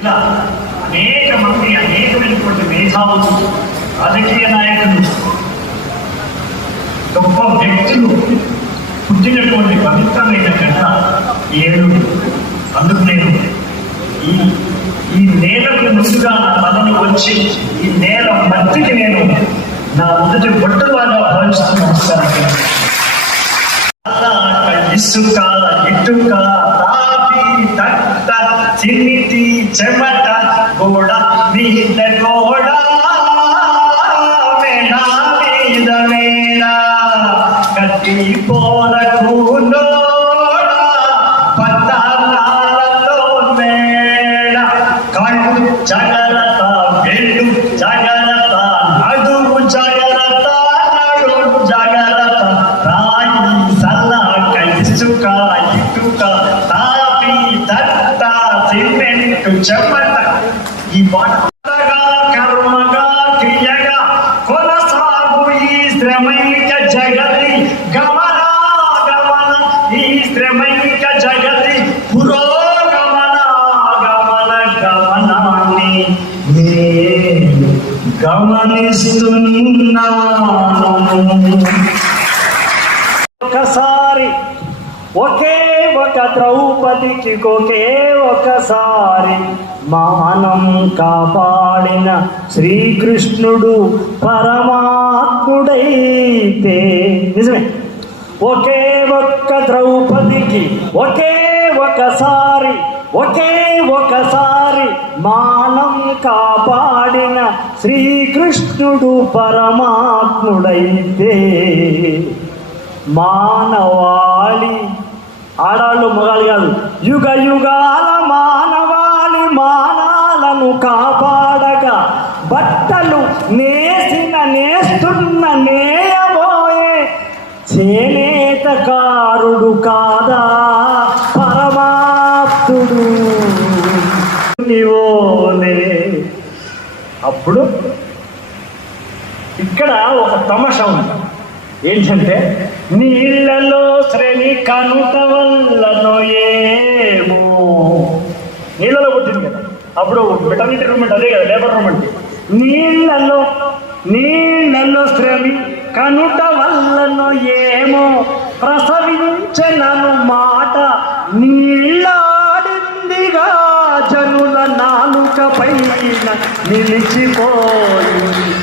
ఇలా అనేక మంది అనేకమైనటువంటి మేధావులు రాజకీయ నాయకులు గొప్ప వ్యక్తులు పుట్టినటువంటి పవిత్రమైన గంట ఏడు. అందుకు నేను ఈ ఈ నేలకు ముందుగా నా తలను వచ్చి ఈ నేల మట్టికి నేను నా మొదటి బొట్టులాగా భావిస్తూ నమస్కారం ఇసుక ఇటుక తాపి తట్ట చిన్నిటి చెమట గోడ మీద గోడ మేడ మీద మేడ కట్టి పోరకు నోడ మేడ కళ్ళు నువ్వు చెప్పంట ఈ మాట కర్మగా క్రియగా కొనసాగు ఈ శ్రమైక జగతి. గమన గమన ఈ శ్రమైక జగతి. పురోగమన గమన గమనాన్ని నేను గమనిస్తున్నాను. ఒకసారి ఒకే ఒక ద్రౌపదికి ఒకే ఒకసారి మానం కాపాడిన శ్రీకృష్ణుడు పరమాత్ముడైతే. నిజమే. ఒకే ఒక్క ద్రౌపదికి ఒకే ఒకసారి ఒకే ఒకసారి మానం కాపాడిన శ్రీకృష్ణుడు పరమాత్ముడైతే. మానవాళి. ఆడాళ్ళు మగాళ్ళు కాదు యుగ యుగాల మానవాళి మానాలను కాపాడగా బట్టలు నేసిన నేస్తున్న నేయబోయే చేనేతకారుడు కాదా? పరమాత్తుడు నివోనే అప్పుడు ఇక్కడ ఒక తమష ఉంది. ఏంటంటే నీళ్ళలో శ్రేణి కనుట వల్లనో ఏమో. నీళ్ళలో పుట్టింది కదా. అప్పుడు మెటర్నిటీ రూమ్ అదే కదా లేబర్ రూమ్ అంటే నీళ్ళలో నీళ్ళలో శ్రమి కనుట వల్లనో ఏమో. ప్రసవించనను మాట నీళ్ళాడిందిగా జనుల నాలుక పైన నిలిచిపోయి.